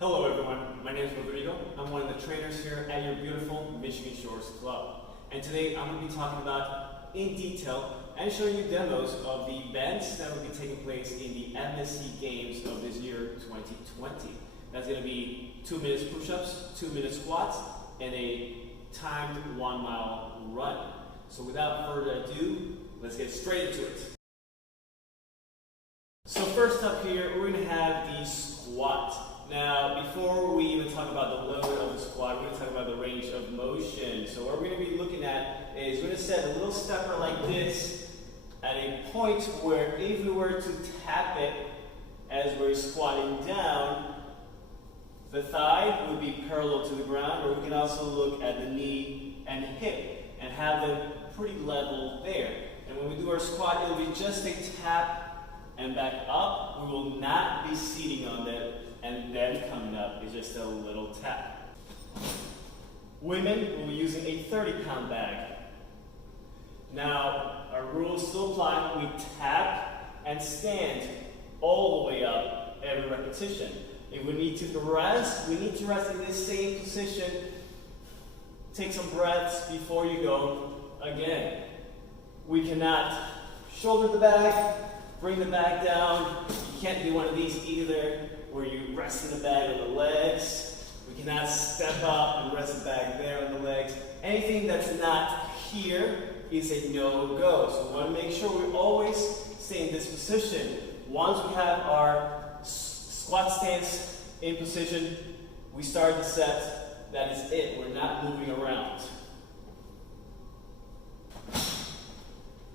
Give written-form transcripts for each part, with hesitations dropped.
Hello everyone, my name is Rodrigo. I'm one of the trainers here at your beautiful Michigan Shores Club. And today I'm going to be talking about in detail and showing you demos of the events that will be taking place in the MSC Games of this year 2020. That's going to be 2 minutes push-ups, 2 minute squats, and a timed 1 mile run. So without further ado, let's get straight into it. So first up here, we're going to have the squat. Now, before we even talk about the load of the squat, we're going to talk about the range of motion. So what we're going to be looking at is we're going to set a little stepper like this at a point where if we were to tap it as we're squatting down, the thigh would be parallel to the ground, or we can also look at the knee and hip and have them pretty level there. And when we do our squat, it'll be just a tap and back up. We will not be seating on that. And then coming up is just a little tap. Women will be using a 30-pound bag. Now, our rules still apply. We tap and stand all the way up every repetition. If we need to rest, we need to rest in this same position. Take some breaths before you go again. We cannot shoulder the bag, bring the bag down. You can't do one of these either, where you rest in the bag on the legs. We cannot step up and rest the bag there on the legs. Anything that's not here is a no-go. So we want to make sure we always stay in this position. Once we have our squat stance in position, we start the set. That is it. We're not moving around.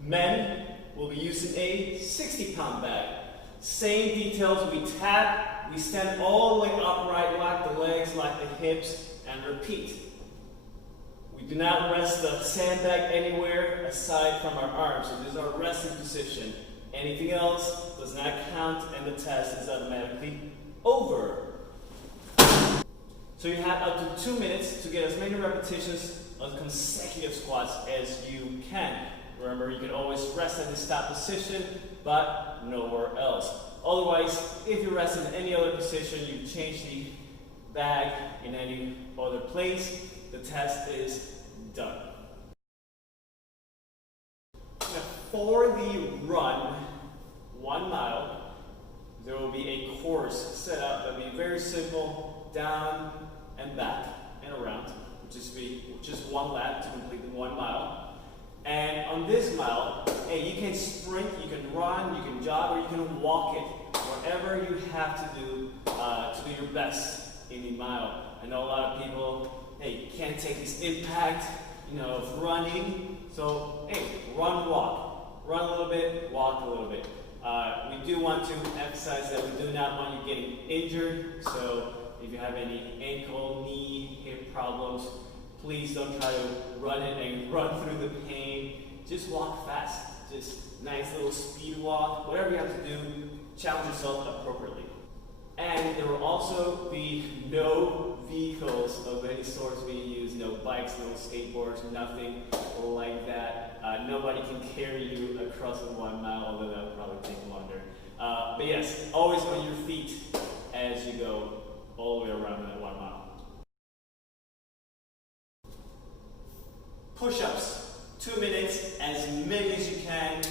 Men will be using a 60-pound bag. Same details, we tap, we stand all the way upright, lock the legs, lock the hips, and repeat. We do not rest the sandbag anywhere aside from our arms. So this is our resting position. Anything else does not count, and the test is automatically over. So you have up to 2 minutes to get as many repetitions of consecutive squats as you can. Remember, you can always rest at the stop position, but nowhere else. Otherwise, if you rest in any other position, you change the bag in any other place, the test is done. Now, for the run, 1 mile, there will be a course set up that will be very simple, down and back and around, which is just 1 lap to complete the 1 mile. And on this mile, hey, you can sprint, you can run, you can jog, or you can walk it. Whatever you have to do your best in the mile. I know a lot of people, hey, can't take this impact, of running. So, hey, run, walk. Run a little bit, walk a little bit. We do want to emphasize that we do not want you getting injured. So, if you have any ankle, knee, hip problems, please don't try to run it and run through the pain. Just walk fast. Just nice little speed walk. Whatever you have to do, challenge yourself appropriately. And there will also be no vehicles of any sorts being used. No bikes, no skateboards, nothing like that. Nobody can carry you across the 1 mile, although that would probably take longer. But yes, always on your feet as you go all the way around that 1 mile. Push-ups, 2 minutes, as many as you can.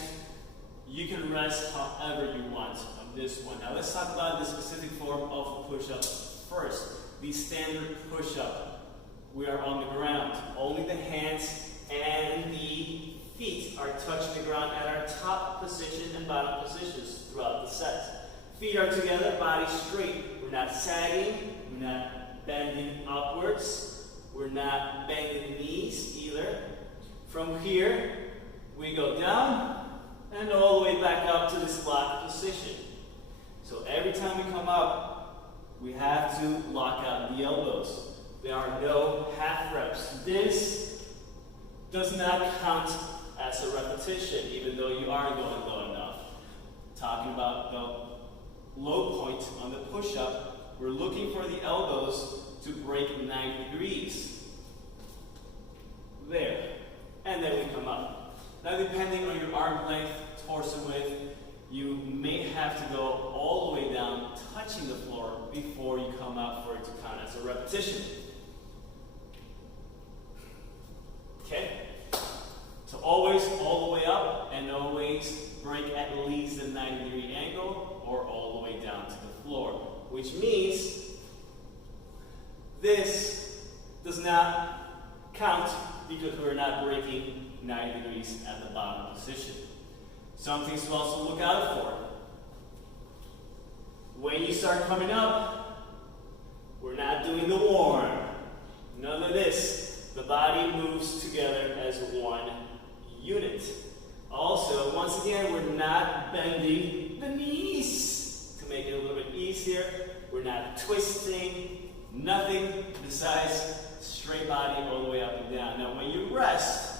You can rest however you want on this one. Now let's talk about the specific form of push-up first. The standard push-up. We are on the ground. Only the hands and the feet are touching the ground at our top position and bottom positions throughout the set. Feet are together, body straight. We're not sagging, we're not bending upwards. We're not bending the knees either. From here, we go down and all the way back up to this locked position. So every time we come up, we have to lock out the elbows. There are no half reps. This does not count as a repetition, even though you aren't going low enough. Talking about the low point on the push-up, we're looking for the elbows to break 90 degrees. There. And then we come up. Now, depending on your arm length, torso width, you may have to go all the way down, touching the floor before you come up for repetition. Okay? So always all the way up, and always break at least a 90-degree angle or all the way down to the floor, which means this does not count because we're not breaking 90 degrees at the bottom position. Some things to also look out for. When you start coming up, we're not doing the warm. None of this. The body moves together as one unit. Also, once again, we're not bending the knees to make it a little bit easier. We're not twisting. Nothing besides straight body all the way up and down. Now, when you rest,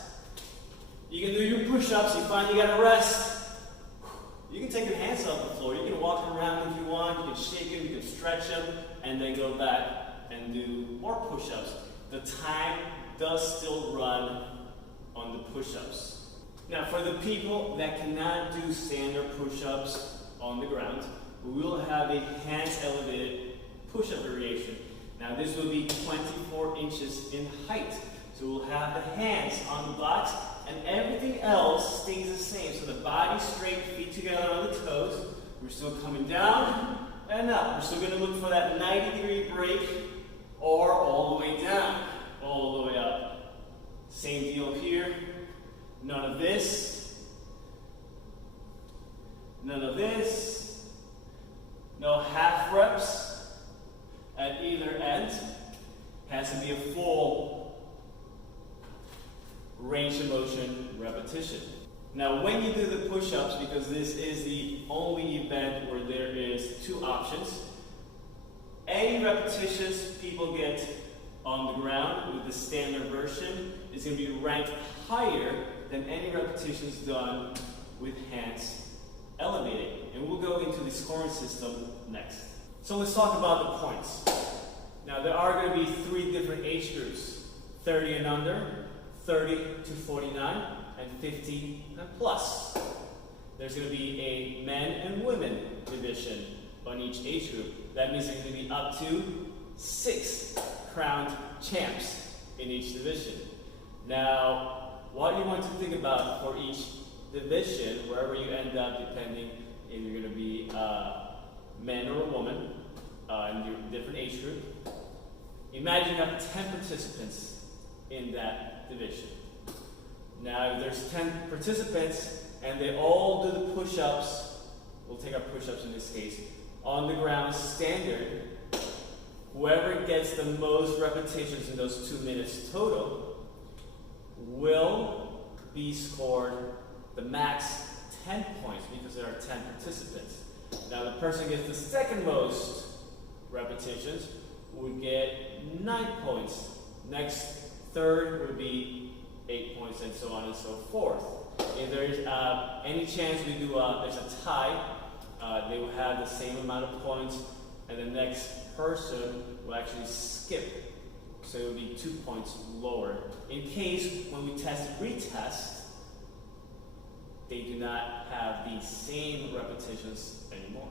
you can do your push-ups. You find you gotta rest. You can take your hands off the floor. You can walk around if you want. You can shake them. You can stretch them, and then go back and do more push-ups. The time does still run on the push-ups. Now, for the people that cannot do standard push-ups on the ground, we will have a hands elevated push-up variation. Now, this will be 24 inches in height. So we'll have the hands on the blocks, and everything else stays the same. So the body straight, feet together on the toes. We're still coming down and up. We're still going to look for that 90-degree break, or all the way down, all the way up. Same deal here. None of this. None of this. No half reps at either end. Has to be a full range of motion repetition. Now, when you do the push-ups, because this is the only event where there is two options, any repetitions people get on the ground with the standard version is going to be ranked higher than any repetitions done with hands elevating. And we'll go into the scoring system next. So let's talk about the points. Now, there are going to be 3 different age groups: 30 and under, 30 to 49, and 50 and plus. There's going to be a men and women division on each age group. That means there's going to be up to 6 crowned champs in each division. Now, what you want to think about for each division, wherever you end up, depending if you're going to be man or a woman in your different age group, imagine you have 10 participants in that division. Now, if there's 10 participants and they all do the push-ups, we'll take our push-ups in this case, on the ground standard, whoever gets the most repetitions in those 2 minutes total will be scored the max 10 points because there are 10 participants. Now, the person gets the second most repetitions would get 9 points. Next, third would be 8 points, and so on and so forth. If there's any chance we do there's a tie, they will have the same amount of points, and the next person will actually skip, so it will be 2 points lower. In case when we retest, they do not have the same repetitions anymore.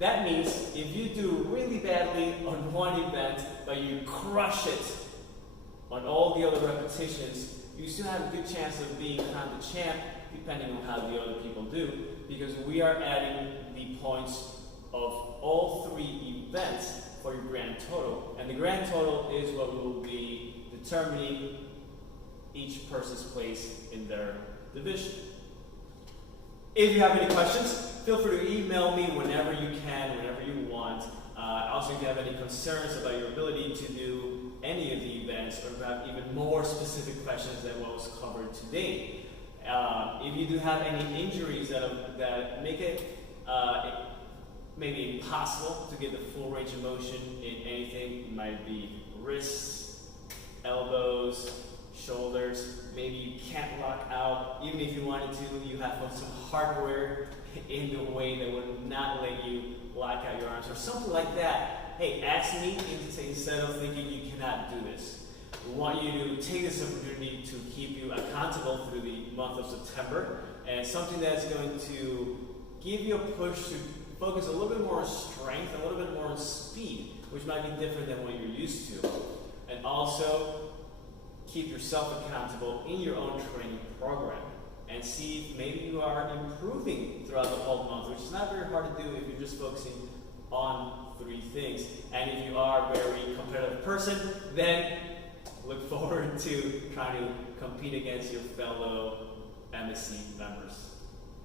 That means if you do really badly on one event, but you crush it on all the other repetitions, you still have a good chance of being crowned the champ, depending on how the other people do, because we are adding the points of all 3 events for your grand total. And the grand total is what will be determining each person's place in their division. If you have any questions, feel free to email me whenever you can, whenever you want. Also, if you have any concerns about your ability to do any of the events, or have even more specific questions than what was covered today. If you do have any injuries that make it maybe impossible to get the full range of motion in anything, it might be wrists, elbows, shoulders, maybe you can't lock out. Even if you wanted to, you have some hardware in the way that would not let you lock out your arms or something like that. Hey, ask me instead of thinking you cannot do this. We want you to take this opportunity to keep you accountable through the month of September, and something that's going to give you a push to focus a little bit more on strength, a little bit more on speed. which might be different than what you're used to. And also, keep yourself accountable in your own training program and see if maybe you are improving throughout the whole month, which is not very hard to do if you're just focusing on 3 things. And if you are a very competitive person, then look forward to trying to compete against your fellow MSC members.